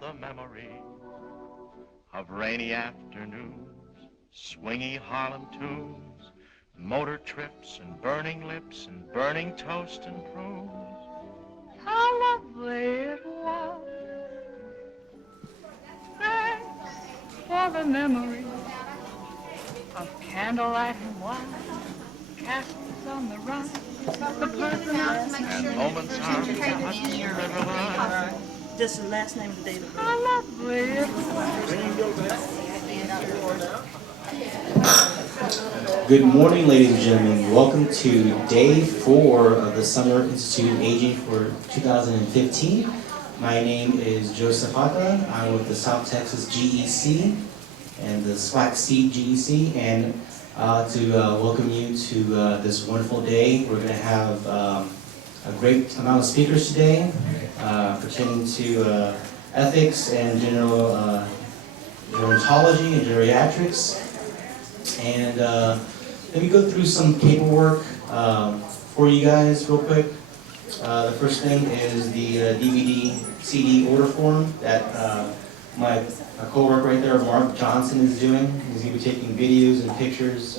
all the memory of rainy afternoons, swingy Harlem tunes, motor trips and burning lips and burning toast and prunes. How lovely it was. Thanks for the memory of candlelight and wine, castles on the run, the personal and moments on the Hudson River line. Just the last name and date of birth. How lovely it was. Good morning, ladies and gentlemen. Welcome to day 4 of the Summer Institute Aging for 2015. My name is Joe Zapata. I'm with the South Texas GEC and the SWAC Seed GEC, and to welcome you to this wonderful day. We're going to have a great amount of speakers today pertaining to ethics and general gerontology and geriatrics. And let me go through some paperwork for you guys real quick. The first thing is the DVD CD order form that my co-worker right there, Mark Johnson, is doing. He's going to be taking videos and pictures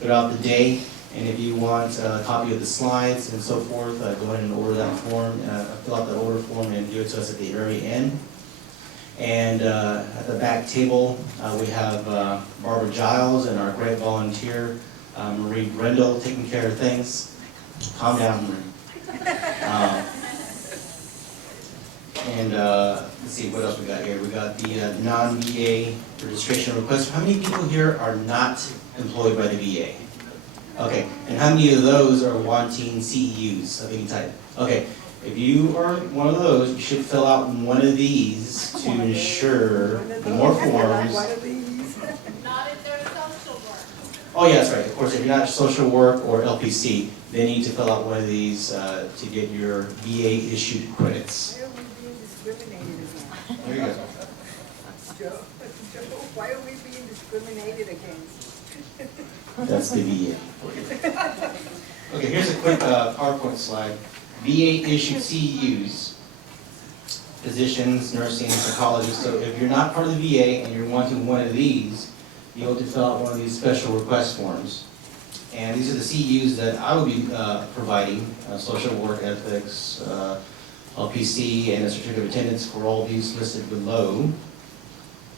throughout the day. And if you want a copy of the slides and so forth, go ahead and order that form, fill out the order form and give it to us at the very end. And at the back table, we have Barbara Giles and our great volunteer, Marie Grendel, taking care of things. Calm down, Marie. Let's see what else we got here. We got the non-VA registration request. How many people here are not employed by the VA? Okay, and how many of those are wanting CEUs of any type? Okay, if you are one of those, you should fill out one of these to ensure more forms. Not if they're social work. Oh yeah, that's right. Of course, if you're not social work or LPC, then you need to fill out one of these to get your VA issued credits. Why are we being discriminated against? There you go. Joe, why are we being discriminated against? That's the VA. Okay, here's a quick PowerPoint slide. VA issued CEUs, physicians, nursing, psychologists. So if you're not part of the VA and you're wanting one of these, you'll have to fill out one of these special request forms. And these are the CEUs that I will be providing, social work, ethics, LPC, and a certificate of attendance for all these listed below.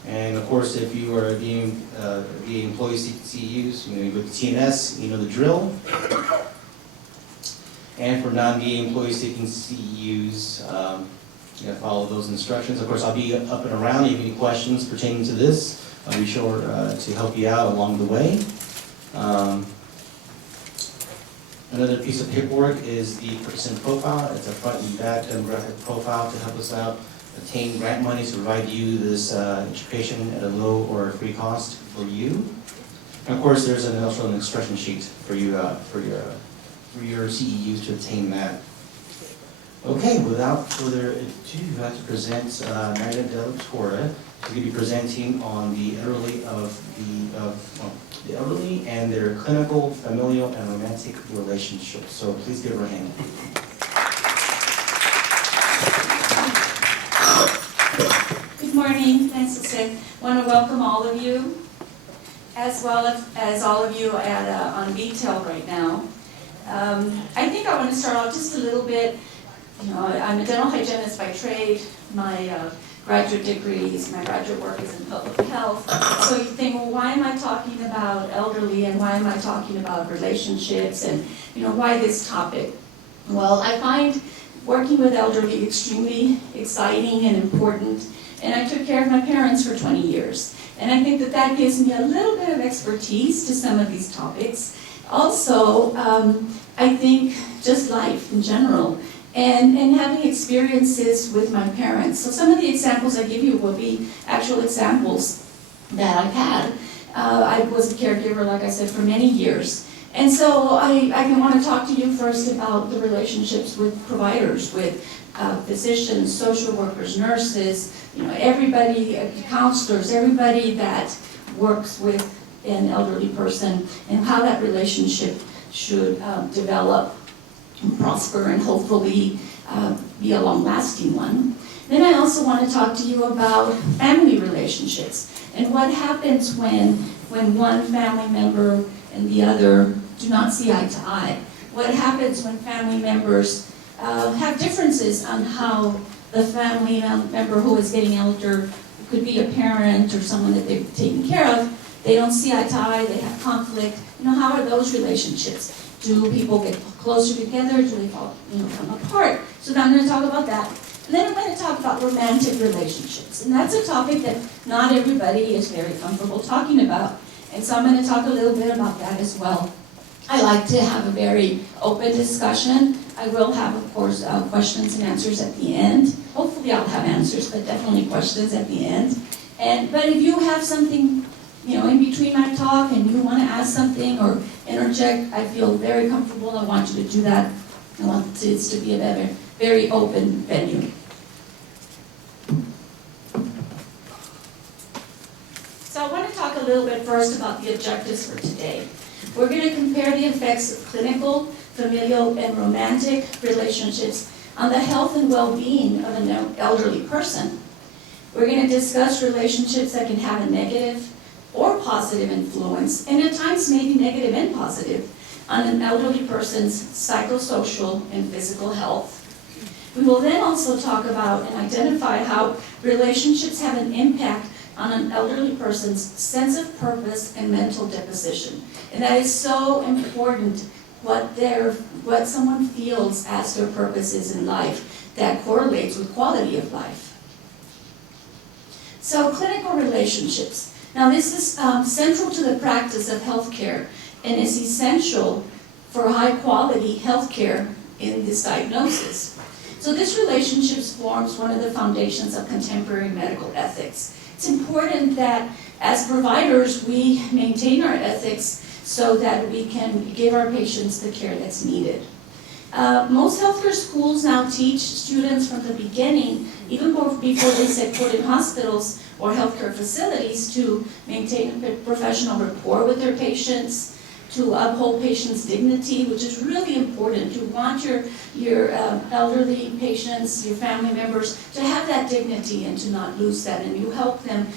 And of course, if you are the employee CEUs, you go to TNS, you know the drill. And for non-VA employees seeking CEUs, you gotta follow those instructions. Of course, I'll be up and around. If you have any questions pertaining to this, I'll be sure to help you out along the way. Another piece of paperwork is the participant profile. It's a front and back demographic profile to help us out obtain grant money to provide you this education at a low or free cost for you. And of course, there's also an instruction sheet for you for your CEUs to obtain that. Okay, without further ado, I'd like to present Magda A. Who's going to be presenting on the elderly and their clinical, familial, and romantic relationships. So please give her a hand. Good morning, thanks Lisa. I want to welcome all of you, as well as all of you on detail right now. I think I want to start off just a little bit. You know, I'm a dental hygienist by trade. My graduate degrees, my graduate work is in public health. So you think, well, why am I talking about elderly and why am I talking about relationships and, you know, why this topic? Well, I find working with elderly extremely exciting and important, and I took care of my parents for 20 years. And I think that that gives me a little bit of expertise to some of these topics. Also, I think just life in general. And having experiences with my parents. So some of the examples I give you will be actual examples that I've had. I was a caregiver, like I said, for many years. And so I want to talk to you first about the relationships with providers, with physicians, social workers, nurses, you know, everybody, counselors, everybody that works with an elderly person, and how that relationship should develop and prosper and hopefully be a long-lasting one. Then I also want to talk to you about family relationships and what happens when one family member and the other do not see eye to eye. What happens when family members have differences on how the family member who is getting elder, could be a parent or someone that they've taken care of, they don't see eye to eye, they have conflict. How are those relationships? Do people get closer together? Do they fall, come apart? So now I'm going to talk about that. And then I'm going to talk about romantic relationships. And that's a topic that not everybody is very comfortable talking about. And so I'm going to talk a little bit about that as well. I like to have a very open discussion. I will have, of course, questions and answers at the end. Hopefully I'll have answers, but definitely questions at the end. But if you have something, in between my talk and you want to ask something or interject, I feel very comfortable. I want you to do that. I want this to be a very, very open venue. So I want to talk a little bit first about the objectives for today. We're going to compare the effects of clinical, familial, and romantic relationships on the health and well-being of an elderly person. We're going to discuss relationships that can have a negative or positive influence, and at times maybe negative and positive, on an elderly person's psychosocial and physical health. We will then also talk about and identify how relationships have an impact on an elderly person's sense of purpose and mental disposition. And that is so important, what someone feels as their purpose is in life that correlates with quality of life. So clinical relationships. Now this is central to the practice of healthcare and is essential for high quality healthcare in this diagnosis. So this relationship forms one of the foundations of contemporary medical ethics. It's important that as providers we maintain our ethics so that we can give our patients the care that's needed. Most healthcare schools now teach students from the beginning, even before they set foot in hospitals or healthcare facilities, to maintain a professional rapport with their patients, to uphold patients' dignity, which is really important. You want your elderly patients, your family members, to have that dignity and to not lose that, and you help them.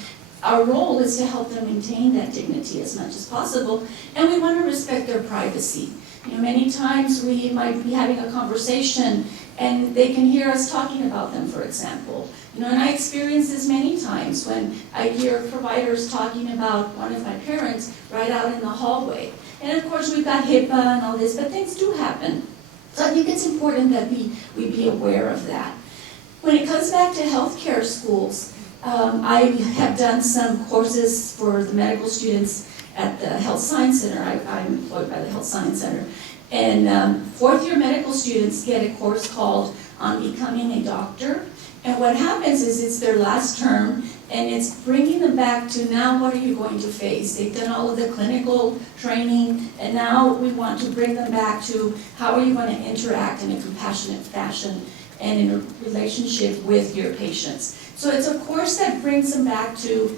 Our role is to help them maintain that dignity as much as possible, and we want to respect their privacy. Many times we might be having a conversation and they can hear us talking about them, for example. And I experience this many times when I hear providers talking about one of my parents right out in the hallway. And of course we've got HIPAA and all this, but things do happen. So I think it's important that we be aware of that. When it comes back to healthcare schools, I have done some courses for the medical students at the Health Science Center. I'm employed by the Health Science Center. And fourth-year medical students get a course called On Becoming a Doctor. And what happens is it's their last term, and it's bringing them back to now what are you going to face? They've done all of the clinical training, and now we want to bring them back to how are you going to interact in a compassionate fashion and in a relationship with your patients. So it's a course that brings them back to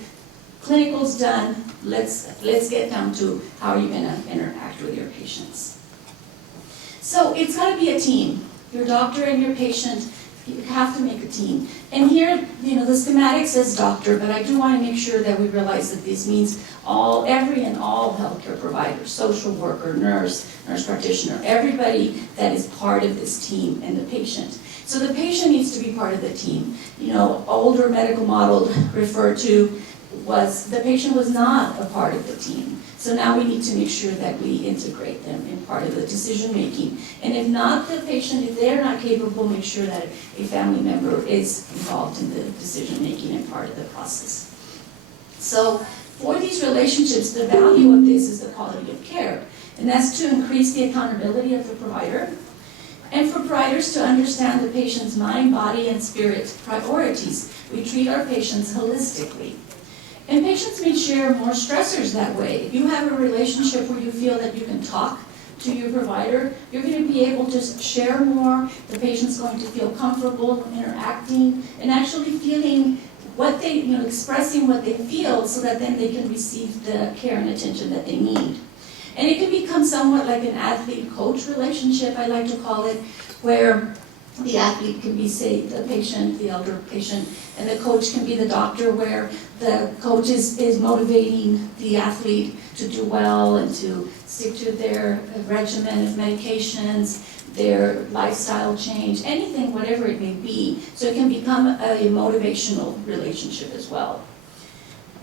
clinical's done, let's get down to how are you going to interact with your patients. So it's got to be a team. Your doctor and your patient, you have to make a team. And here, the schematic says doctor, but I do want to make sure that we realize that this means every and all healthcare providers, social worker, nurse practitioner, everybody that is part of this team and the patient. So the patient needs to be part of the team. Older medical model referred to was the patient was not a part of the team. So now we need to make sure that we integrate them in part of the decision making. And if not the patient, if they're not capable, make sure that a family member is involved in the decision making and part of the process. So for these relationships, the value of this is the quality of care. And that's to increase the accountability of the provider, and for providers to understand the patient's mind, body, and spirit priorities. We treat our patients holistically. And patients may share more stressors that way. If you have a relationship where you feel that you can talk to your provider, you're going to be able to share more. The patient's going to feel comfortable interacting and actually feeling what they, expressing what they feel so that then they can receive the care and attention that they need. And it can become somewhat like an athlete-coach relationship, I like to call it, where The athlete can be, say, the patient, the elder patient, and the coach can be the doctor, where the coach is motivating the athlete to do well and to stick to their regimen of medications, their lifestyle change, anything, whatever it may be. So it can become a motivational relationship as well.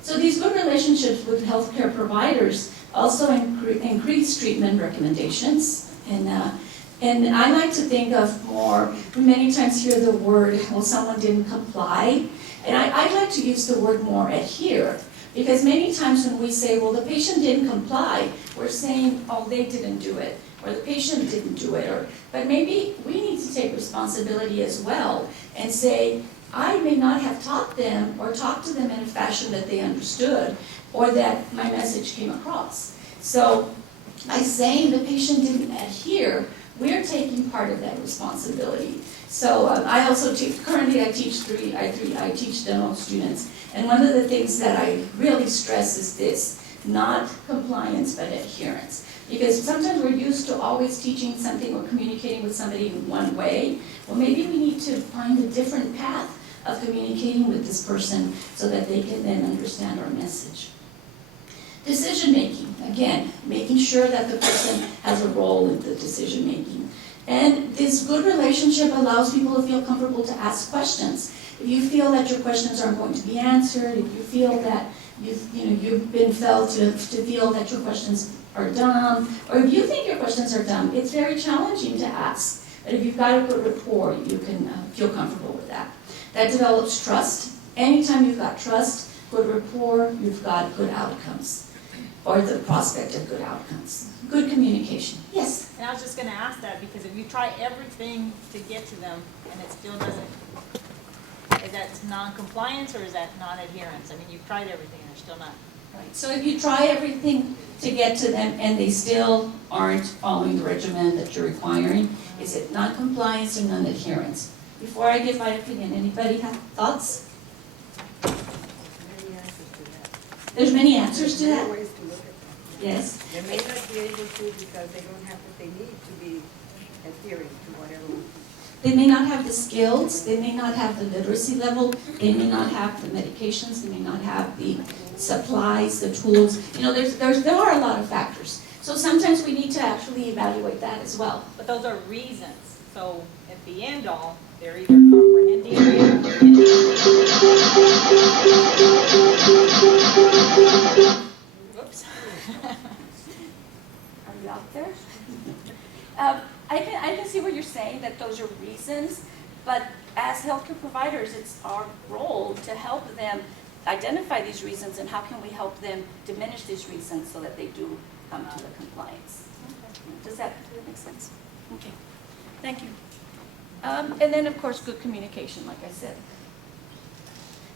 So these good relationships with healthcare providers also increase treatment recommendations. And I like to think of more, we many times hear the word, well, someone didn't comply. And I like to use the word more adhere. Because many times when we say, well, the patient didn't comply, we're saying, oh, they didn't do it, or the patient didn't do it. But maybe we need to take responsibility as well and say, I may not have taught them or talked to them in a fashion that they understood, or that my message came across. So by saying the patient didn't adhere, we're taking part of that responsibility. So I also currently I teach dental students, and one of the things that I really stress is this: not compliance, but adherence. Because sometimes we're used to always teaching something or communicating with somebody in one way. Well, maybe we need to find a different path of communicating with this person so that they can then understand our message. Decision making, again, making sure that the person has a role in the decision making. And this good relationship allows people to feel comfortable to ask questions. If you feel that your questions aren't going to be answered, if you feel that you've been felt to feel that your questions are dumb, or if you think your questions are dumb, it's very challenging to ask. But if you've got a good rapport, you can feel comfortable with that. That develops trust. Anytime you've got trust, good rapport, you've got good outcomes, or the prospect of good outcomes. Good communication. Yes? And I was just going to ask that, because if you try everything to get to them and it still doesn't, is that non-compliance or is that non-adherence? I mean, you've tried everything and they're still not. Right. So if you try everything to get to them and they still aren't following the regimen that you're requiring, is it non-compliance or non-adherence? Before I give my opinion, anybody have thoughts? There's many answers to There are that. ways to look at that. Yes. They may not be able to because they don't have what they need to be adhering to whatever. They may not have the skills, they may not have the literacy level, they may not have the medications, they may not have the supplies, the tools. You know, there are a lot of factors. So sometimes we need to actually evaluate that as well. But those are reasons. So at the end all, they're either comprehending or whoops. Are you out there? I can see what you're saying, that those are reasons, but as healthcare providers, it's our role to help them identify these reasons and how can we help them diminish these reasons so that they do come to the compliance. Does that make sense? Okay, thank you. And then of course, good communication, like I said.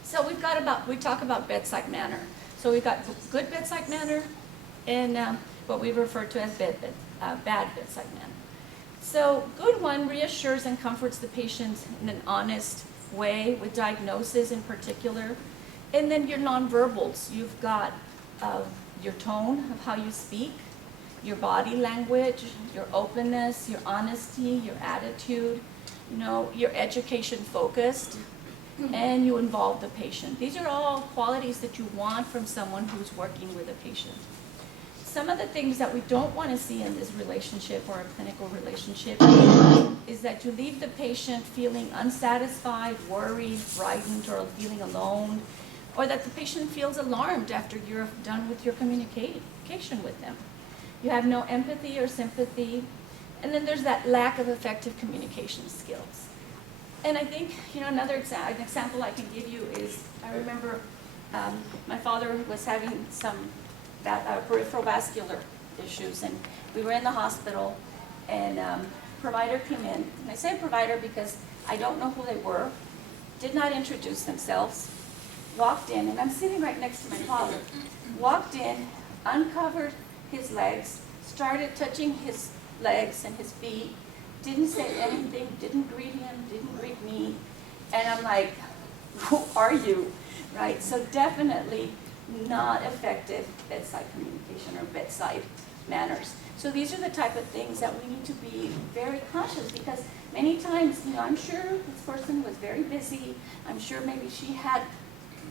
So we talk about bedside manner. So we've got good bedside manner and what we refer to as bad bedside manner. So good one reassures and comforts the patient in an honest way with diagnosis in particular. And then your nonverbals, you've got your tone of how you speak, your body language, your openness, your honesty, your attitude, you know, your education focused, and you involve the patient. These are all qualities that you want from someone who's working with a patient. Some of the things that we don't want to see in this relationship or a clinical relationship is that you leave the patient feeling unsatisfied, worried, frightened, or feeling alone, or that the patient feels alarmed after you're done with your communication with them. You have no empathy or sympathy, and then there's that lack of effective communication skills. And I think, you know, another example I can give you is, I remember my father was having some peripheral vascular issues, and we were in the hospital, and provider came in. And I say provider because I don't know who they were, did not introduce themselves, walked in, and I'm sitting right next to my father, walked in, uncovered his legs, started touching his legs and his feet, didn't say anything, didn't greet him, didn't greet me, and I'm like, who are you, right? So definitely not effective bedside communication or bedside manners. So these are the type of things that we need to be very cautious, because many times, I'm sure this person was very busy. I'm sure maybe she had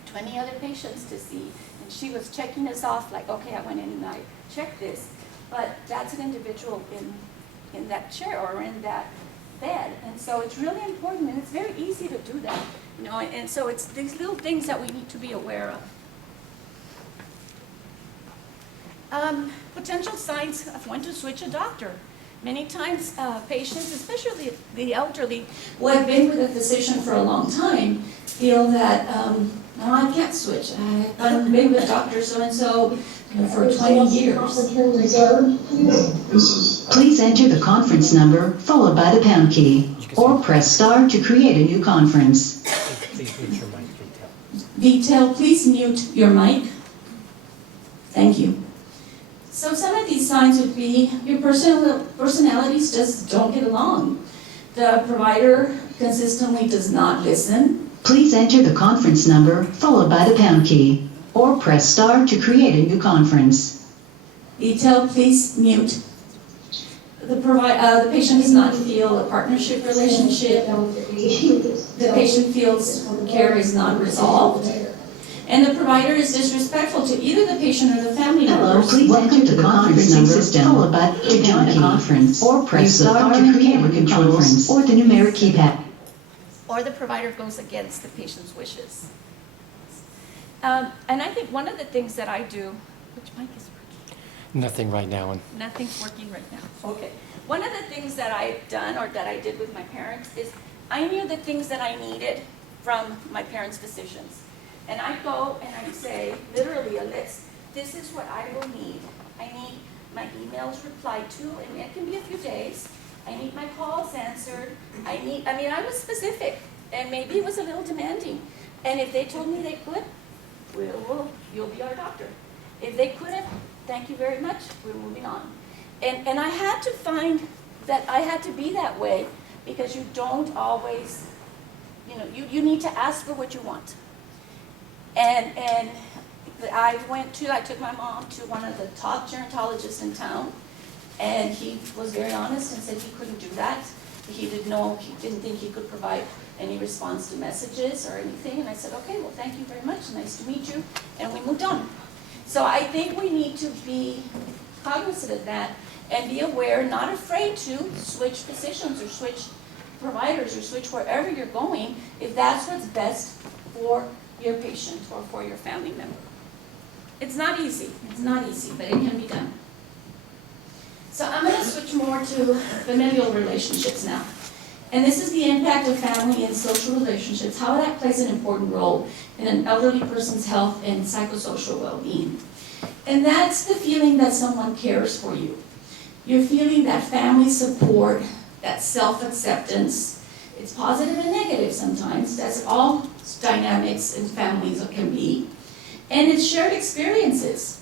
20 other patients to see, and she was checking us off like, okay, I went in and I checked this. But that's an individual in that chair or in that bed. And so it's really important, and it's very easy to do that. And so it's these little things that we need to be aware of. Potential signs of when to switch a doctor. Many times patients, especially the elderly, who have been with a physician for a long time, feel that, no, I can't switch. I've been with Dr. So-and-so for 20 years. Please enter the conference number followed by the pound key, or press star to create a new conference. Please mute your mic, Detail. Detail, please mute your mic. Thank you. So some of these signs would be your personalities just don't get along. The provider consistently does not listen. Please enter the conference number followed by the pound key, or press star to create a new conference. Detail, please mute. The patient does not feel a partnership relationship. The patient feels care is not resolved. And the provider is disrespectful to either the patient or the family Hello, members. please enter the conferencing system followed by to join a conference, or press star to create a new conference, or the numeric keypad. Or the provider goes against the patient's wishes. And I think one of the things that I do, which mic is working? Nothing right now. Nothing's working right now. Okay. One of the things that I've done, or that I did with my parents, is I knew the things that I needed from my parents' physicians. And I go and I say, literally a list, this is what I will need. I need my emails replied to, and it can be a few days. I need my calls answered. I was specific, and maybe it was a little demanding. And if they told me they could, you'll be our doctor. If they couldn't, thank you very much, we're moving on. And I had to find that I had to be that way, because you don't always, you need to ask for what you want. And I took my mom to one of the top gerontologists in town, and he was very honest and said he couldn't do that. He didn't think he could provide any response to messages or anything. And I said, okay, well, thank you very much. Nice to meet you. And we moved on. So I think we need to be cognizant of that and be aware, not afraid to switch physicians or switch providers or switch wherever you're going if that's what's best for your patient or for your family member. It's not easy, but it can be done. So I'm going to switch more to familial relationships now. And this is the impact of family and social relationships, how that plays an important role in an elderly person's health and psychosocial well-being. And that's the feeling that someone cares for you. You're feeling that family support, that self-acceptance. It's positive and negative sometimes. That's all dynamics in families can be. And it's shared experiences.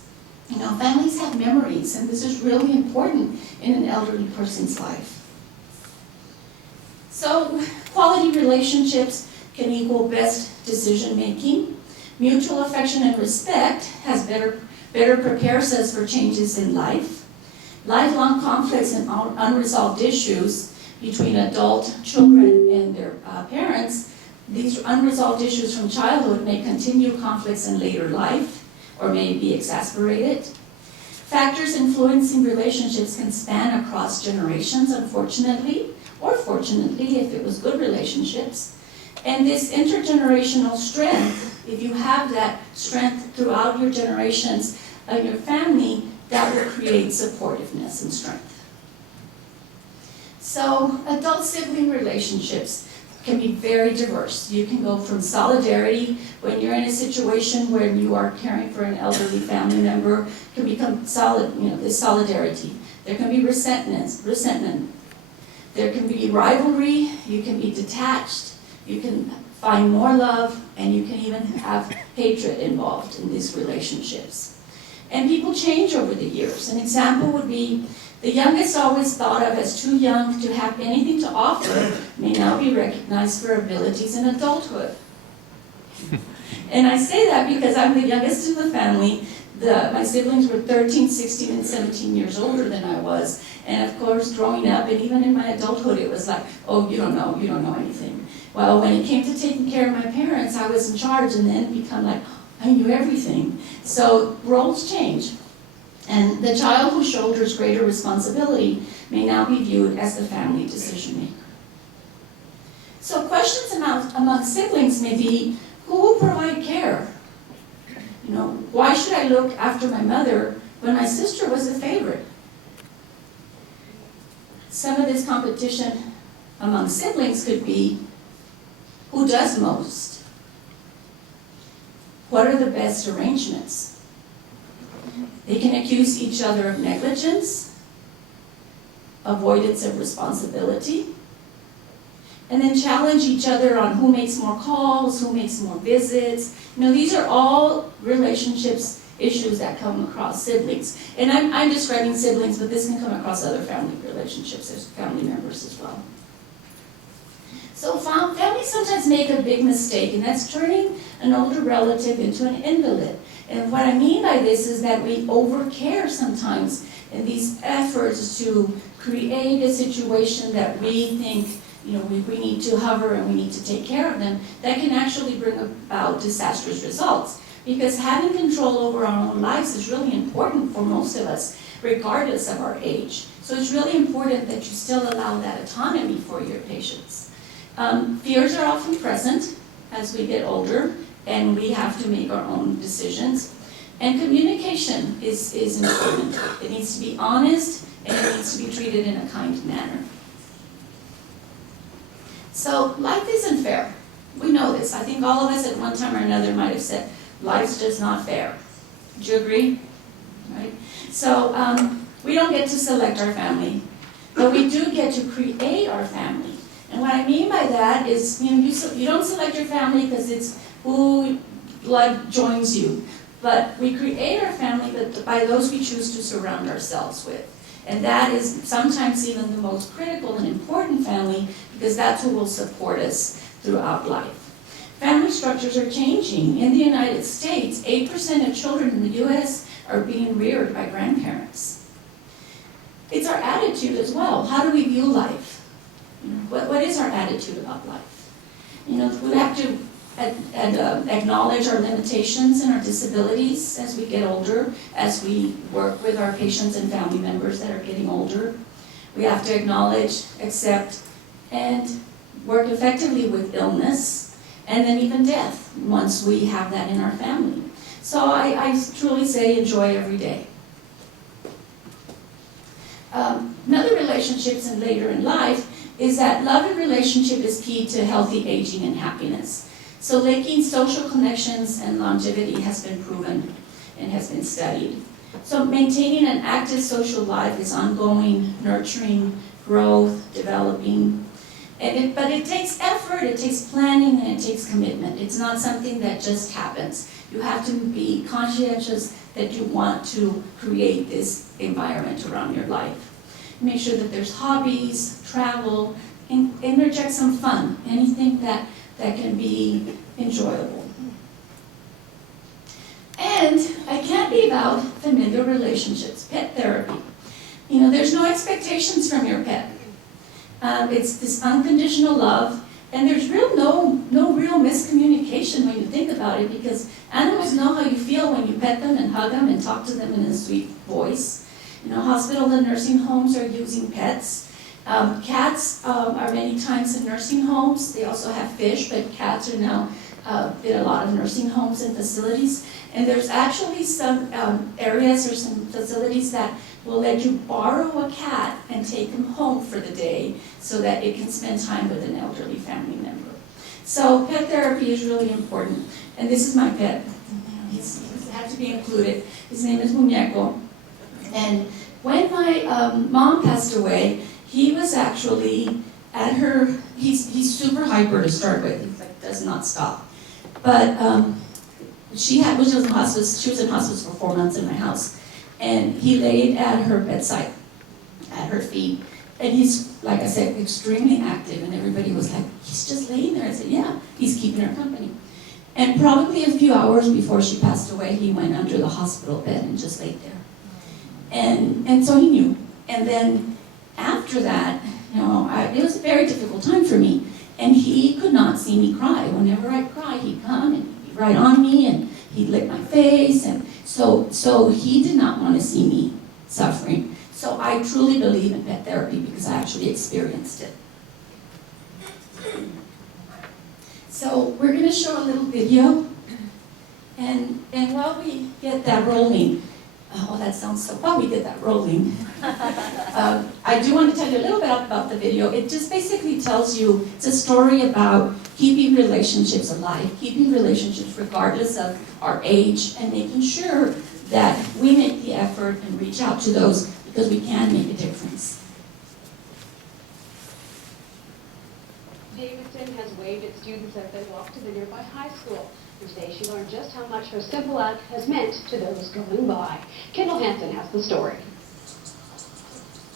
Families have memories, and this is really important in an elderly person's life. So, quality relationships can equal best decision-making. Mutual affection and respect better prepares us for changes in life. Lifelong conflicts and unresolved issues between adult children and their parents, these unresolved issues from childhood may continue conflicts in later life or may be exacerbated. Factors influencing relationships can span across generations, unfortunately, or fortunately, if it was good relationships. And this intergenerational strength, if you have that strength throughout your generations of your family, that will create supportiveness and strength. So, adult sibling relationships can be very diverse. You can go from solidarity when you're in a situation where you are caring for an elderly family member, can become this solidarity. There can be resentment. There can be rivalry, you can be detached, you can find more love, and you can even have hatred involved in these relationships. And people change over the years. An example would be the youngest always thought of as too young to have anything to offer may now be recognized for abilities in adulthood. And I say that because I'm the youngest in the family. My siblings were 13, 16, and 17 years older than I was. And of course, growing up, and even in my adulthood, it was like, oh, you don't know anything. Well, when it came to taking care of my parents, I was in charge, and then become like, I knew everything. So roles change. And the child who shoulders greater responsibility may now be viewed as the family decision maker. So questions among siblings may be, who will provide care? Why should I look after my mother when my sister was the favorite? Some of this competition among siblings could be, who does most? What are the best arrangements? They can accuse each other of negligence, avoidance of responsibility, and then challenge each other on who makes more calls, who makes more visits. These are all relationships issues that come across siblings. And I'm describing siblings, but this can come across other family relationships. There's family members as well. So families sometimes make a big mistake, and that's turning an older relative into an invalid. And what I mean by this is that we overcare sometimes in these efforts to create a situation that we think we need to hover and we need to take care of them, that can actually bring about disastrous results. Because having control over our own lives is really important for most of us, regardless of our age. So it's really important that you still allow that autonomy for your patients. Fears are often present as we get older, and we have to make our own decisions. And communication is important. It needs to be honest, and it needs to be treated in a kind manner. So life isn't fair. We know this. I think all of us at one time or another might have said, life's just not fair. Do you agree? Right? So we don't get to select our family, but we do get to create our family. And what I mean by that is, you don't select your family because it's who blood joins you, but we create our family by those we choose to surround ourselves with. And that is sometimes even the most critical and important family, because that's who will support us throughout life. Family structures are changing. In the United States, 8% of children in the U.S. are being reared by grandparents. It's our attitude as well. How do we view life? What is our attitude about life? We have to acknowledge our limitations and our disabilities as we get older, as we work with our patients and family members that are getting older. We have to acknowledge, accept, and work effectively with illness, and then even death, once we have that in our family. So I truly say enjoy every day. Another relationships and later in life is that love and relationship is key to healthy aging and happiness. So linking social connections and longevity has been proven and has been studied. So maintaining an active social life is ongoing, nurturing, growth, developing. But it takes effort, it takes planning, and it takes commitment. It's not something that just happens. You have to be conscientious that you want to create this environment around your life. Make sure that there's hobbies, travel, and interject some fun, anything that can be enjoyable. And I can't leave out familiar relationships, pet therapy. There's no expectations from your pet. It's this unconditional love, and there's no real miscommunication when you think about it, because animals know how you feel when you pet them and hug them and talk to them in a sweet voice. Hospital and nursing homes are using pets. Cats are many times in nursing homes. They also have fish, but cats are now in a lot of nursing homes and facilities. And there's actually some areas or some facilities that will let you borrow a cat and take them home for the day so that it can spend time with an elderly family member. So pet therapy is really important. And this is my pet. He's had to be included. His name is Muñeco. And when my mom passed away, he was actually at her, he's super hyper to start with. He does not stop. But she was in hospice for 4 months in my house. And he laid at her bedside, at her feet. And he's, like I said, extremely active. And everybody was like, he's just laying there. I said, yeah, he's keeping her company. And probably a few hours before she passed away, he went under the hospital bed and just laid there. And so he knew. And then after that, it was a very difficult time for me. And he could not see me cry. Whenever I cried, he'd come and he'd be right on me and he'd lick my face. And so he did not want to see me suffering. So I truly believe in pet therapy because I actually experienced it. So we're going to show a little video. And while we get that rolling, while we get that rolling, I do want to tell you a little bit about the video. It just basically tells you, it's a story about keeping relationships alive, keeping relationships regardless of our age, and making sure that we make the effort and reach out to those because we can make a difference. Davidson has waved at students as they walk to the nearby high school. This day she learned just how much her simple act has meant to those going by. Kendall Hansen has the story.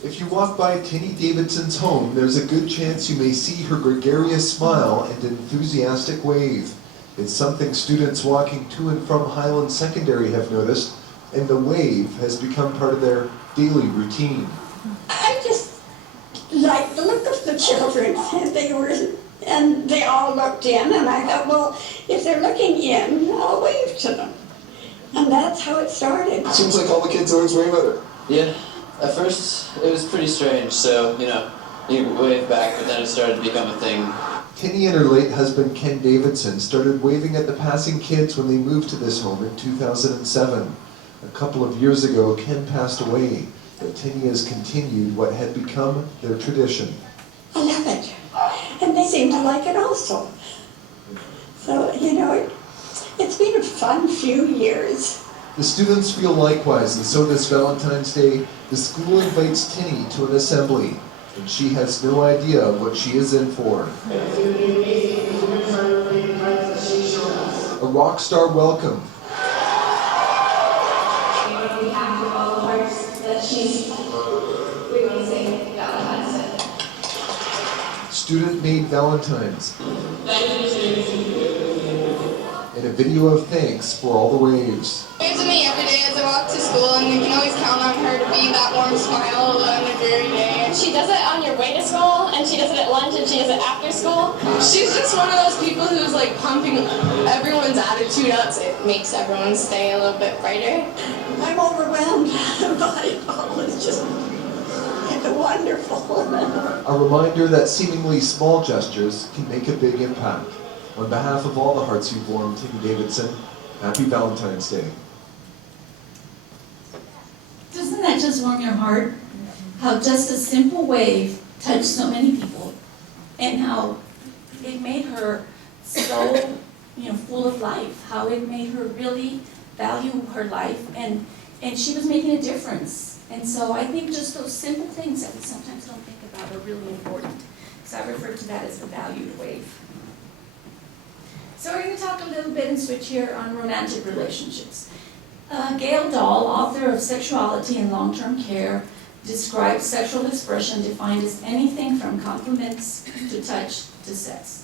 If you walk by Tinny Davidson's home, there's a good chance you may see her gregarious smile and enthusiastic wave. It's something students walking to and from Highland Secondary have noticed, and the wave has become part of their daily routine. I just liked the look of the children. And they all looked in, and I thought, well, if they're looking in, I'll wave to them. And that's how it started. Seems like all the kids always wave at her. Yeah, at first it was pretty strange, so, you wave back, but then it started to become a thing. Tinny and her late husband Ken Davidson started waving at the passing kids when they moved to this home in 2007. A couple of years ago, Ken passed away, but Tinny has continued what had become their tradition. I love it. And they seem to like it also. So, it's been a fun few years. The students feel likewise, and so this Valentine's Day, the school invites Tinny to an assembly, and she has no idea what she is in for. A rock star welcome. On behalf of all the hearts that we want to say Valentine's Day. Student-made Valentines. And a video of thanks for all the waves. Waves at me every day as I walk to school, and you can always count on her to be that warm smile on a dreary day. She does it on your way to school, and she does it at lunch, and she does it after school. She's just one of those people who's like pumping everyone's attitude up, so it makes everyone stay a little bit brighter. I'm overwhelmed by it all. It's just wonderful. A reminder that seemingly small gestures can make a big impact. On behalf of all the hearts you've warmed, Tinny Davidson, happy Valentine's Day. Doesn't that just warm your heart? How just a simple wave touched so many people, and how it made her so, full of life. How it made her really value her life, and she was making a difference. And so I think just those simple things that we sometimes don't think about are really important. So I refer to that as the valued wave. So we're going to talk a little bit and switch here on romantic relationships. Gail Dahl, author of Sexuality and Long-Term Care, describes sexual expression defined as anything from compliments to touch to sex.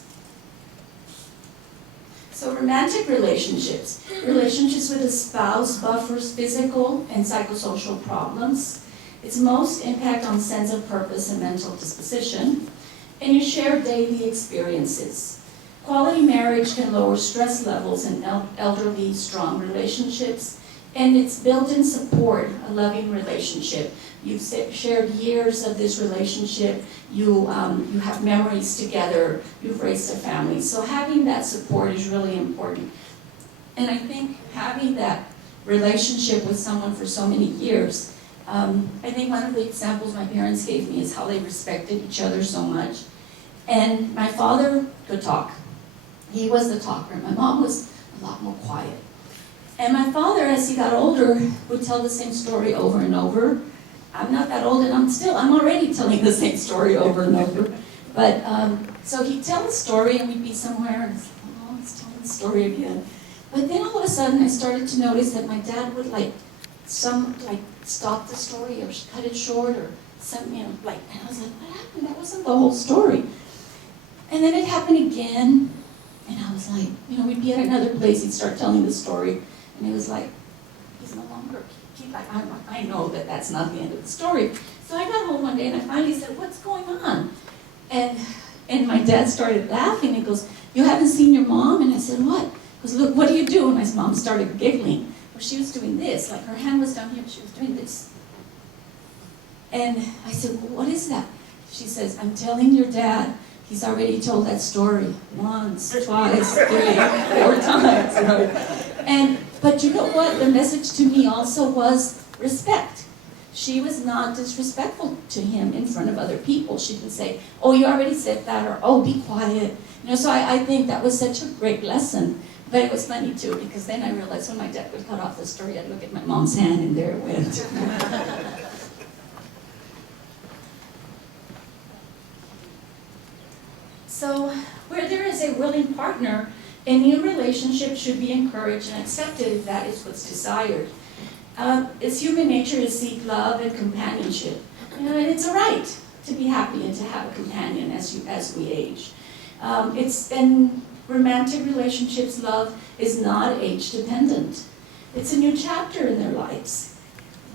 So romantic relationships with a spouse buffers physical and psychosocial problems. Its most impact on sense of purpose and mental disposition, and you share daily experiences. Quality marriage can lower stress levels in elderly, strong relationships, and it's built-in support, a loving relationship. You've shared years of this relationship, you have memories together, you've raised a family. So having that support is really important. And I think having that relationship with someone for so many years, I think one of the examples my parents gave me is how they respected each other so much. And my father could talk. He was the talker. My mom was a lot more quiet. And my father, as he got older, would tell the same story over and over. I'm not that old, and I'm already telling the same story over and over. But, so he'd tell the story, and we'd be somewhere, and it's like, oh, he's telling the story again. But then all of a sudden, I started to notice that my dad would, stop the story, or cut it short, or something, and I was like, what happened? That wasn't the whole story. And then it happened again, And I was like, you know, we'd be at another place, he'd start telling the story, and it was like, he's no longer, I know that that's not the end of the story. So I got home one day and I finally said, what's going on? And my dad started laughing. He goes, you haven't seen your mom? And I said, what? He goes, look, what do you do? And my mom started giggling. Well, she was doing this, like her hand was down here, but she was doing this. And I said, well, what is that? She says, I'm telling your dad, he's already told that story once, twice, 3, 4 times. You know? But you know what? The message to me also was respect. She was not disrespectful to him in front of other people. She didn't say, oh, you already said that, or oh, be quiet. You know, so I think that was such a great lesson. But it was funny too, because then I realized when my dad would cut off the story, I'd look at my mom's hand and there it went. So, where there is a willing partner, a new relationship should be encouraged and accepted if that is what's desired. It's human nature to seek love and companionship. You know, and it's a right to be happy and to have a companion as we age. In romantic relationships, love is not age dependent. It's a new chapter in their lives.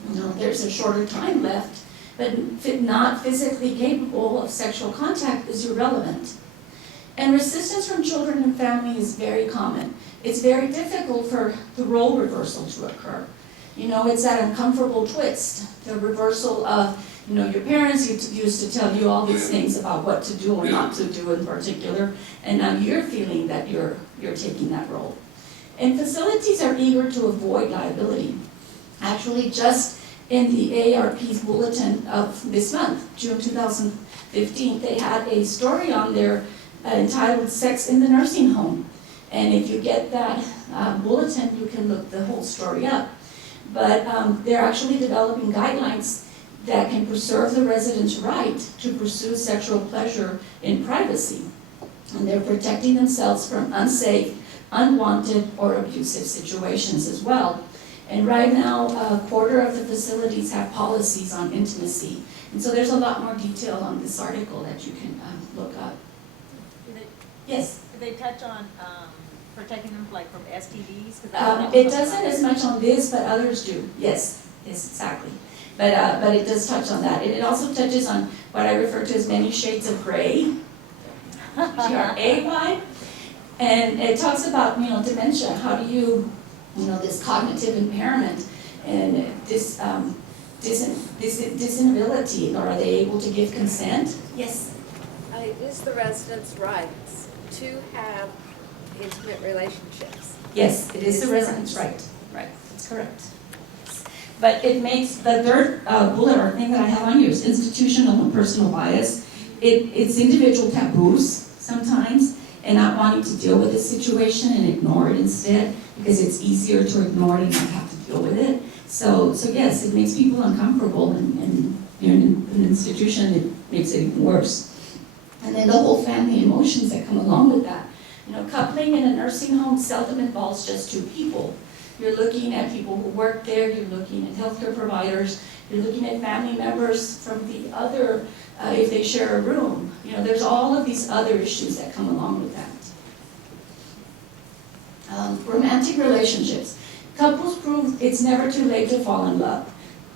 You know, there's a shorter time left, but not physically capable of sexual contact is irrelevant. And resistance from children and family is very common. It's very difficult for the role reversal to occur. You know, it's that uncomfortable twist, the reversal of, you know, your parents used to tell you all these things about what to do or not to do in particular, and now you're feeling that you're taking that role. And facilities are eager to avoid liability. Actually, just in the AARP's bulletin of this month, June 2015, they had a story on there entitled Sex in the Nursing Home. And if you get that bulletin, you can look the whole story up. But they're actually developing guidelines that can preserve the residents' right to pursue sexual pleasure in privacy. And they're protecting themselves from unsafe, unwanted, or abusive situations as well. And right now, a quarter of the facilities have policies on intimacy. And so there's a lot more detail on this article that you can look up. Yes? Do they touch on protecting them like from STDs? It doesn't as much on this, but others do. Yes, exactly. But it does touch on that. And it also touches on what I refer to as many shades of gray, G-R-A-Y. And it talks about, you know, dementia. How do you know, this cognitive impairment and this disability, or are they able to give consent? Yes? It is the residents' rights to have intimate relationships. Yes, it is the residents' right. Right, that's correct. But it makes the third bullet or thing that I have on here is institutional and personal bias. It's individual taboos sometimes, and not wanting to deal with this situation and ignore it instead, because it's easier to ignore it and not have to deal with it. So yes, it makes people uncomfortable, and you're in an institution, it makes it even worse. And then the whole family emotions that come along with that. You know, coupling in a nursing home seldom involves just two people. You're looking at people who work there, you're looking at healthcare providers, you're looking at family members from the other, if they share a room. You know, there's all of these other issues that come along with that. Romantic relationships. Couples prove it's never too late to fall in love.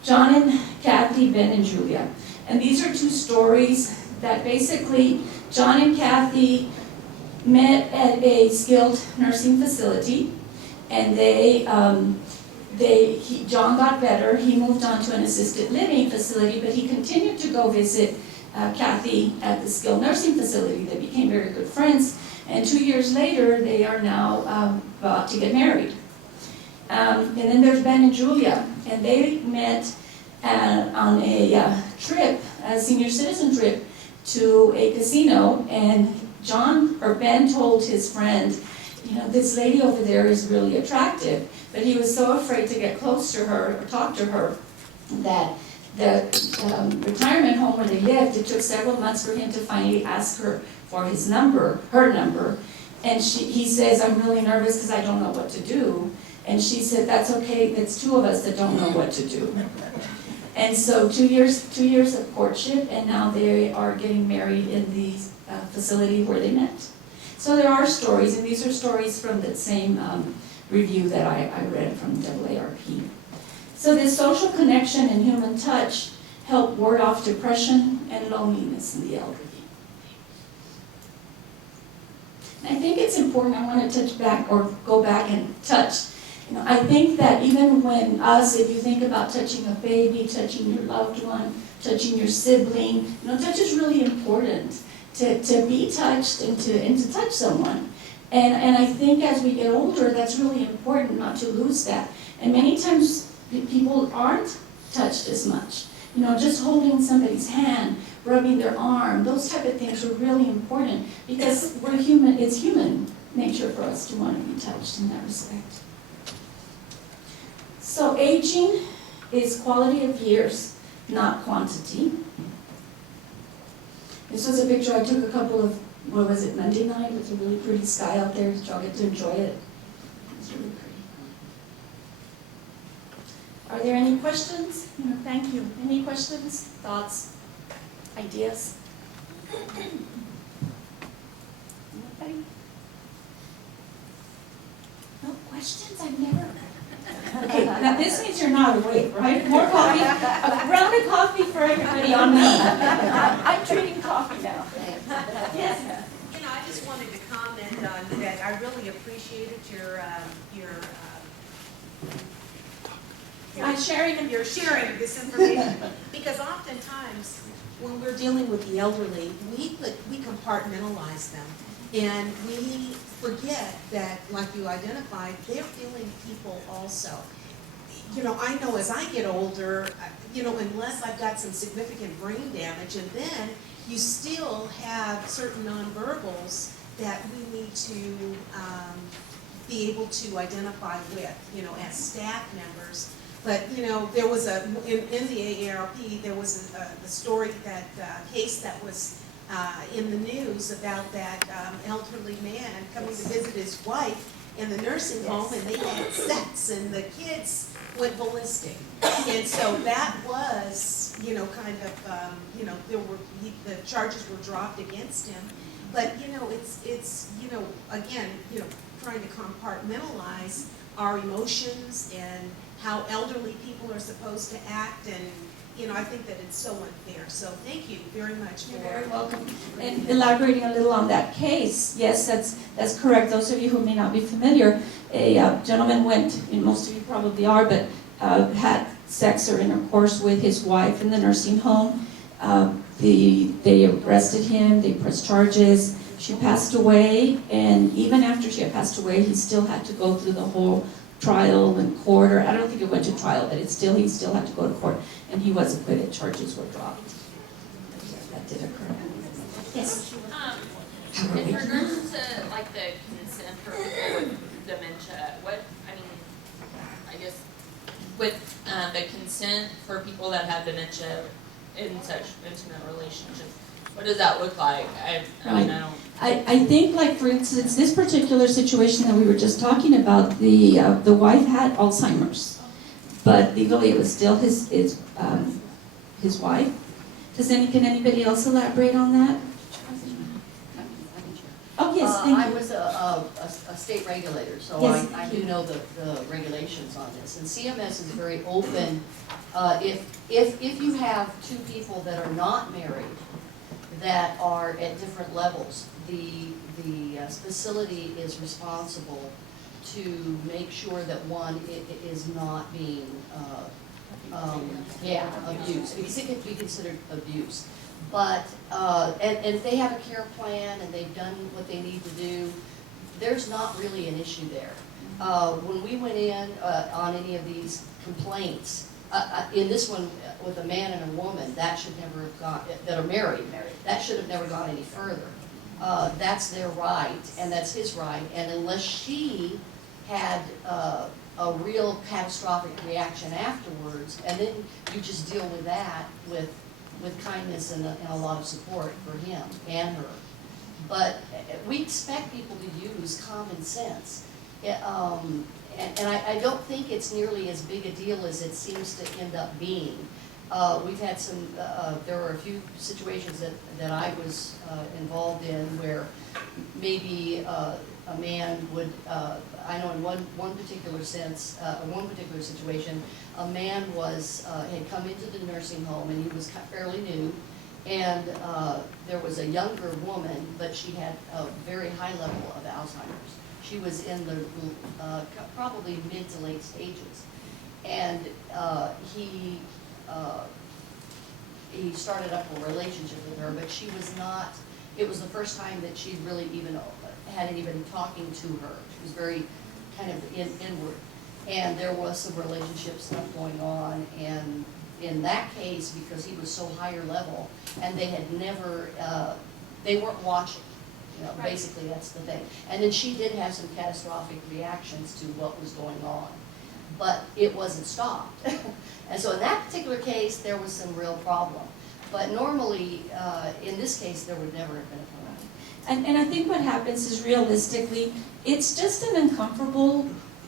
John and Kathy, Ben and Julia. And these are two stories that basically John and Kathy met at a skilled nursing facility, and John got better. He moved on to an assisted living facility, but he continued to go visit Kathy at the skilled nursing facility. They became very good friends, and 2 years later, they are now about to get married. And then there's Ben and Julia, and they met on a trip, a senior citizen trip, to a casino, and Ben told his friend, you know, this lady over there is really attractive, but he was so afraid to get close to her or talk to her that the retirement home where they lived, it took several months for him to finally ask her for her number, and he says, I'm really nervous because I don't know what to do, and she said, that's okay, it's two of us that don't know what to do. And so 2 years of courtship, and now they are getting married in the facility where they met. So there are stories, and these are stories from that same review that I read from AARP. So this social connection and human touch help ward off depression and loneliness in the elderly. I think it's important, I want to touch back or go back and touch. I think that even when if you think about touching a baby, touching your loved one, touching your sibling, touch is really important to be touched and to touch someone. And I think as we get older, that's really important not to lose that. And many times people aren't touched as much. Just holding somebody's hand, rubbing their arm, those type of things are really important because we're human. It's human nature for us to want to be touched in that respect. So aging is quality of years, not quantity. This was a picture I took a couple of, Monday night? It's a really pretty sky out there. Did y'all get to enjoy it? It's really pretty. Are there any questions? Thank you. Any questions, thoughts, ideas? Nobody? No questions? I've never. Okay, now this means you're not awake, right? More coffee. A round of coffee for everybody on me. I'm treating coffee now. Yes. I just wanted to comment on that. I really appreciated your sharing of this information because oftentimes when we're dealing with the elderly, we compartmentalize them and we forget that, like you identified, they're feeling people also. I know as I get older, unless I've got some significant brain damage, and then you still have certain nonverbals that we need to be able to identify with, as staff members. But, there was in the AARP, there was a story, case that was in the news about that elderly man coming to visit his wife in the nursing home, and they had sex, and the kids went ballistic. And so that was, kind of, the charges were dropped against him. But, it's again, trying to compartmentalize our emotions and how elderly people are supposed to act, and I think that it's so unfair. So thank you very much for. You're very welcome. And elaborating a little on that case, yes, that's correct. Those of you who may not be familiar, a gentleman went, and most of you probably are, but had sex or intercourse with his wife in the nursing home. They arrested him, they pressed charges. She passed away, and even after she had passed away, he still had to go through the whole trial and court, or I don't think it went to trial, but he still had to go to court, and he was acquitted. Charges were dropped. That did occur. Yes. In regards to like the consent for people with dementia, I guess with the consent for people that have dementia in such intimate relationships, what does that look like? I think, like for instance, this particular situation that we were just talking about, the wife had Alzheimer's, but legally it was still his wife. Can anybody else elaborate on that? Oh yes, thank you. I was a state regulator, so yes, I do know the regulations on this. And CMS is very open. If you have two people that are not married, that are at different levels, the facility is responsible to make sure that one is not being abused, because it could be considered abuse. But and if they have a care plan and they've done what they need to do, there's not really an issue there. When we went in on any of these complaints, in this one with a man and a woman, that should never have got, that are married, that should have never gone any further. That's their right, and that's his right, and unless she had a real catastrophic reaction afterwards, and then you just deal with that with kindness and a lot of support for him and her. But we expect people to use common sense. And I don't think it's nearly as big a deal as it seems to end up being. We've had some, there were a few situations that I was involved in where maybe a man would, I know in one particular sense, one particular situation, a man had come into the nursing home and he was fairly new, and there was a younger woman, but she had a very high level of Alzheimer's. She was in the probably mid to late stages, and he started up a relationship with her, but she was not, it was the first time that she'd really even had anybody talking to her. She was very kind of inward. And there was some relationship stuff going on, and in that case, because he was so higher level, and they had never, they weren't watching, you know, basically that's the thing. And then she did have some catastrophic reactions to what was going on, but it wasn't stopped. And so in that particular case, there was some real problem. But normally, in this case, there would never have been a problem. And I think what happens is realistically, it's just an uncomfortable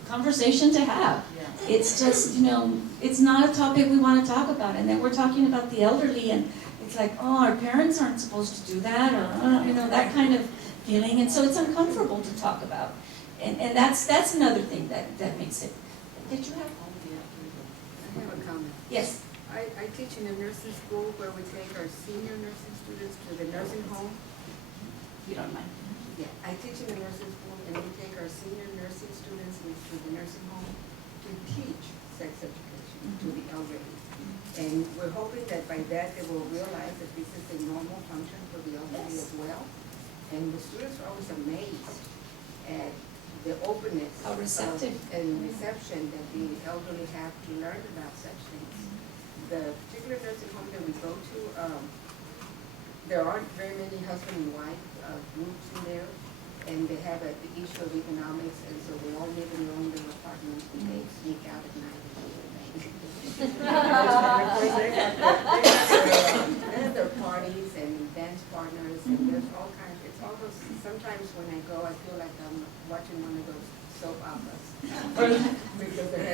conversation to have. Yeah. It's just, you know, it's not a topic we want to talk about. And then we're talking about the elderly, and it's like, oh, our parents aren't supposed to do that, or, you know, that kind of feeling. And so it's uncomfortable to talk about. And that's another thing that makes it. Did you have? I have a comment. Yes. I teach in a nursing school where we take our senior nursing students to the nursing home. You don't mind? Yeah, I teach in a nursing school, and we take our senior nursing students to the nursing home to teach sex education to the elderly. And we're hoping that by that they will realize that this is a normal function for the elderly as well. And the students are always amazed at the openness how receptive and reception that the elderly have to learn about such things. The particular nursing home that we go to, there aren't very many husband and wife groups in there, and they have the issue of economics, and so they all live in their own little apartments, and they sneak out at night and do their thing. And of course, they have their parties and dance partners, and there's all kinds. It's all those. Sometimes when I go, I feel like I'm watching one of those soap operas.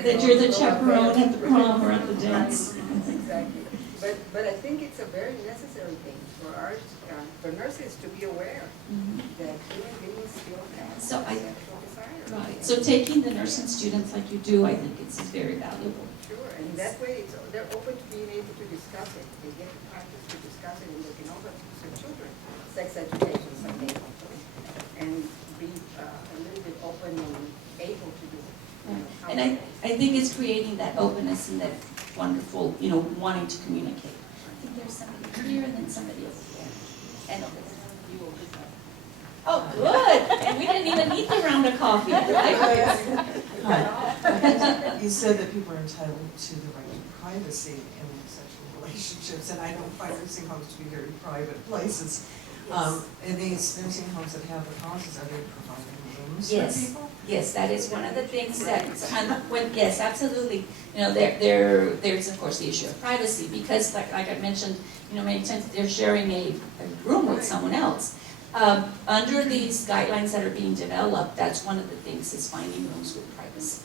That you're the chaperone at the prom or at the dance. Exactly. But I think it's a very necessary thing for nurses to be aware that human beings still have sexual desire. Right. So taking the nursing students like you do, I think it's very valuable. Sure, and that way they're open to being able to discuss it. They get the practice to discuss it, and they can also teach their children sex education someday, hopefully, and be a little bit open and able to do it. And I think it's creating that openness and that wonderful, you know, wanting to communicate. I think there's somebody here and then somebody over there. And over there. Oh, good. And we didn't even need the round of coffee. You said that people are entitled to the right to privacy in sexual relationships, and I don't find nursing homes to be very private places. In these nursing homes that have the houses, are they providing rooms for people? Yes, that is one of the things that, yes, absolutely. You know, there's of course the issue of privacy, because like I mentioned, you know, many times they're sharing a room with someone else. Under these guidelines that are being developed, that's one of the things is finding rooms with privacy.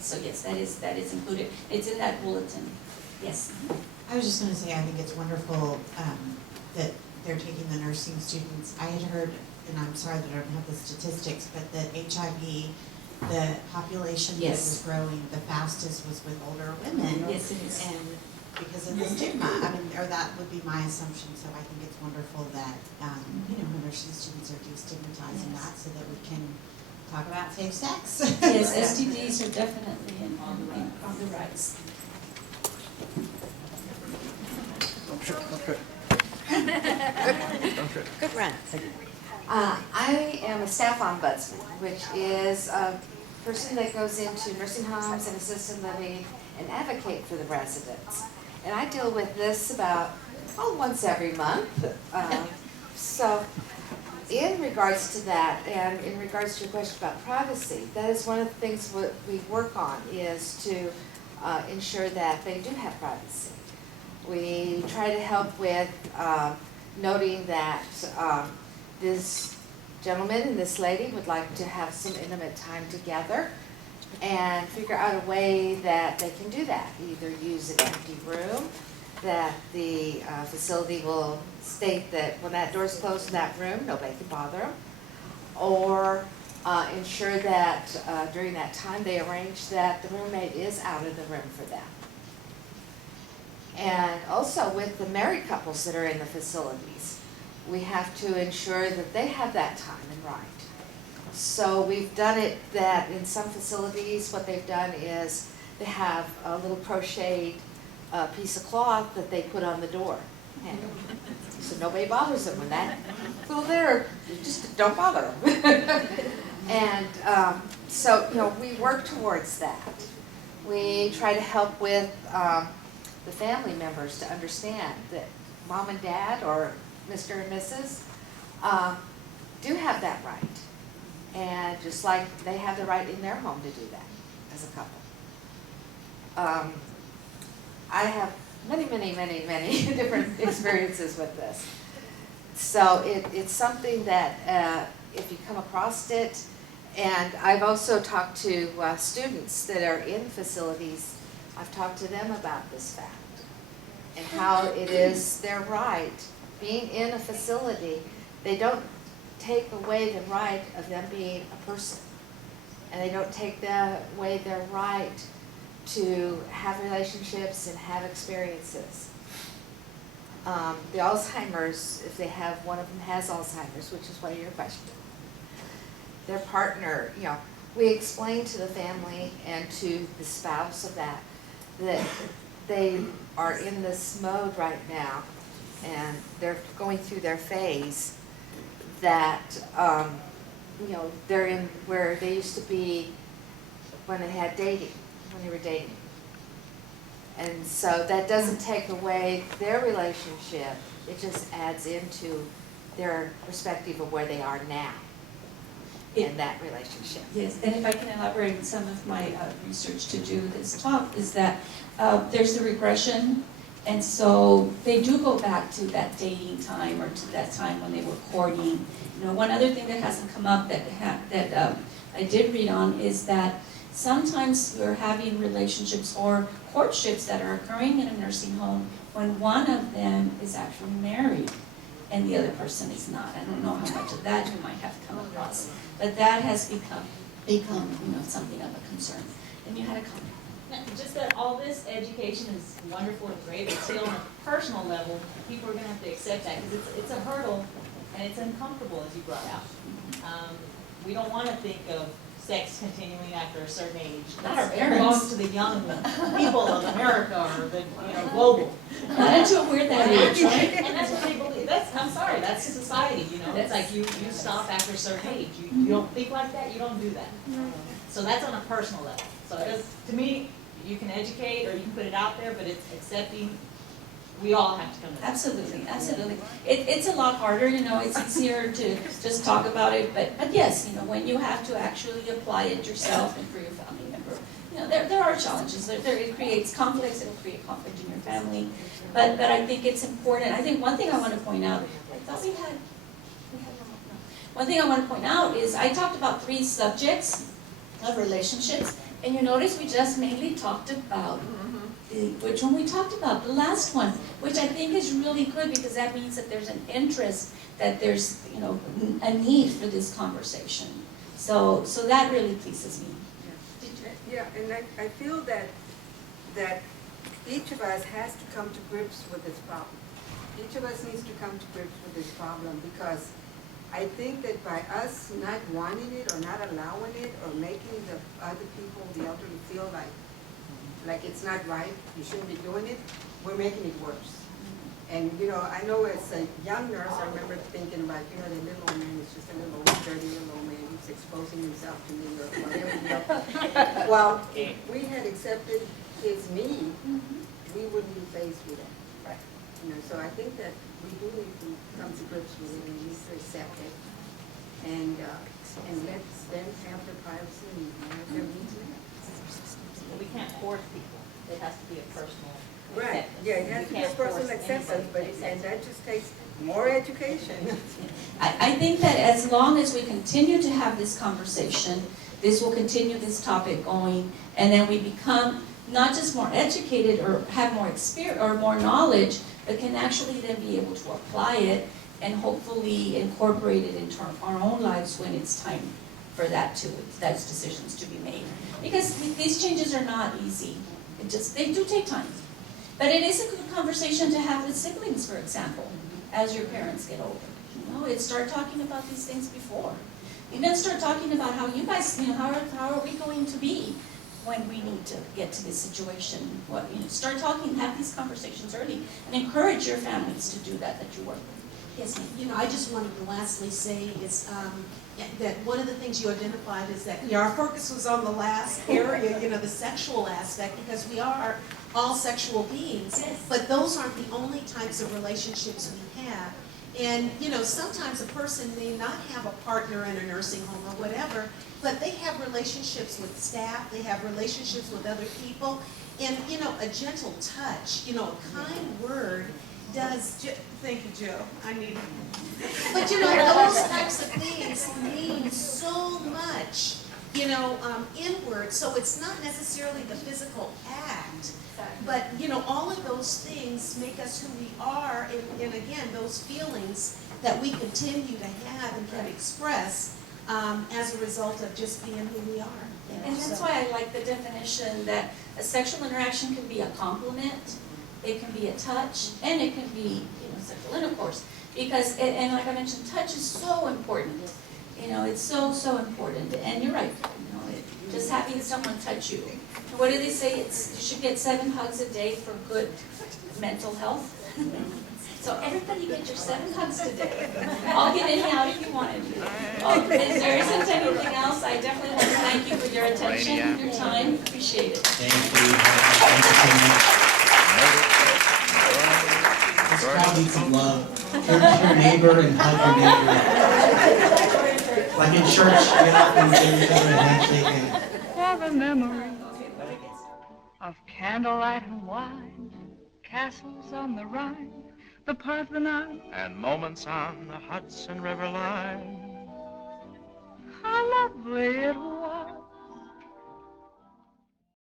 So yes, that is included. It's in that bulletin. Yes. I was just going to say, I think it's wonderful that they're taking the nursing students. I had heard, and I'm sorry that I don't have the statistics, but that HIV, the population that was growing the fastest was with older women. Yes, it is. And because of the stigma, I mean, or that would be my assumption. So I think it's wonderful that you know, nursing students are destigmatizing that, so that we can talk about safe sex. Yes, STDs are definitely on the rise. Good run. I am a staff ombudsman, which is a person that goes into nursing homes and assisted living and advocate for the residents. And I deal with this about once every month. So in regards to that, and in regards to your question about privacy, that is one of the things what we work on, is to ensure that they do have privacy. We try to help with noting that this gentleman and this lady would like to have some intimate time together, and figure out a way that they can do that. Either use an empty room, that the facility will state that when that door's closed in that room, nobody can bother them, or ensure that during that time they arrange that the roommate is out of the room for them. And also with the married couples that are in the facilities, we have to ensure that they have that time and right. So we've done it that in some facilities, what they've done is they have a little crocheted piece of cloth that they put on the door handle. So nobody bothers them when that little there, just don't bother them. And so, you know, we work towards that. We try to help with the family members to understand that mom and dad or Mr. and Mrs. Do have that right. And just like they have the right in their home to do that as a couple. I have many different experiences with this. So it's something that if you come across it, and I've also talked to students that are in facilities, I've talked to them about this fact and how it is their right. Being in a facility, they don't take away the right of them being a person. And they don't take away their right to have relationships and have experiences. The Alzheimer's, if they have, one of them has Alzheimer's, which is one of your questions. Their partner, you know, we explain to the family and to the spouse of that they are in this mode right now and they're going through their phase that, you know, they're in where they used to be when they had dating, when they were dating. And so that doesn't take away their relationship, it just adds into their perspective of where they are now in that relationship. Yes, and if I can elaborate on some of my research to do this talk, is that there's the regression, and so they do go back to that dating time or to that time when they were courting. You know, one other thing that hasn't come up that I did read on is that sometimes we're having relationships or courtships that are occurring in a nursing home when one of them is actually married and the other person is not. I don't know how much of that you might have come across, but that has become you know, something of a concern. And you had a comment. Just that all this education is wonderful and great, but still on a personal level, people are going to have to accept that because it's a hurdle and it's uncomfortable, as you brought out. We don't want to think of sex continuing after a certain age. Not our That parents. belongs to the young people of America or the global. Not until we're that age, right? And that's what they believe. I'm sorry, that's society, you know. It's like you stop after a certain age. You don't think like that, you don't do that. So that's on a personal level. So it does, to me, you can educate or you can put it out there, but it's accepting. We all have to come to that. Absolutely, absolutely. It's a lot harder, you know, it's easier to just talk about it, but yes, you know, when you have to actually apply it yourself and for your family member, you know, there are challenges. It creates conflicts, it'll create conflict in your family, but I think it's important. I think one thing I want to point out, I thought we had one thing I want to point out is I talked about 3 subjects of relationships, and you notice we just mainly talked about which one we talked about, the last one, which I think is really good because that means that there's an interest, that there's, you know, a need for this conversation. So that really pleases me. Yeah, and I feel that each of us has to come to grips with this problem. Each of us needs to come to grips with this problem because I think that by us not wanting it or not allowing it or making the other people, the elderly, feel like it's not right, you shouldn't be doing it, we're making it worse. And, you know, I know as a young nurse, I remember thinking about, you know, the little old man is just a little old, dirty little old man who's exposing himself to me or whatever, you know. Well, if we had accepted his need, we wouldn't be faced with that. Right. You know, so I think that we do need to come to grips with it and we need to accept it. And let them have their privacy and have their needs met. We can't force people. It has to be a personal Right, acceptance. yeah, it has to be a personal acceptance, but and that just takes more education. I think that as long as we continue to have this conversation, this will continue this topic going, and then we become not just more educated or have more experience or more knowledge, but can actually then be able to apply it and hopefully incorporate it into our own lives when it's time for those decisions to be made. Because these changes are not easy. They do take time. But it is a good conversation to have with siblings, for example, as your parents get older. Start talking about these things before. Even start talking about how you guys, how are we going to be when we need to get to this situation? Start talking, have these conversations early, and encourage your families to do that you work with. Yes, I just wanted to lastly say is that one of the things you identified is that our focus was on the last area, the sexual aspect, because we are all sexual beings, but those aren't the only types of relationships we have. And, sometimes a person may not have a partner in a nursing home or whatever, but they have relationships with staff, they have relationships with other people, and, a gentle touch, a kind word does, thank you, Joe, I need it. But, those types of things mean so much, inward, so it's not necessarily the physical act. But, all of those things make us who we are, and again, those feelings that we continue to have and can express as a result of just being who we are. And that's why I like the definition that a sexual interaction can be a compliment, it can be a touch, and it can be, sexual intercourse. Because, and like I mentioned, touch is so important. It's so important. And you're right, just having someone touch you. What do they say? You should get 7 hugs a day for good mental health. So everybody get your 7 hugs today. I'll get any out if you wanted to. If there isn't anything else, I definitely want to thank you for your attention, your time. Appreciate it. Thank you. Thank you so much. This crowd needs some love. Turn to your neighbor and hug your neighbor. Like in church, get up and give each other a handshake. Have a memory of candlelight and wine, castles on the Rhine, the Parthenon, and moments on the Hudson River line. how lovely it was.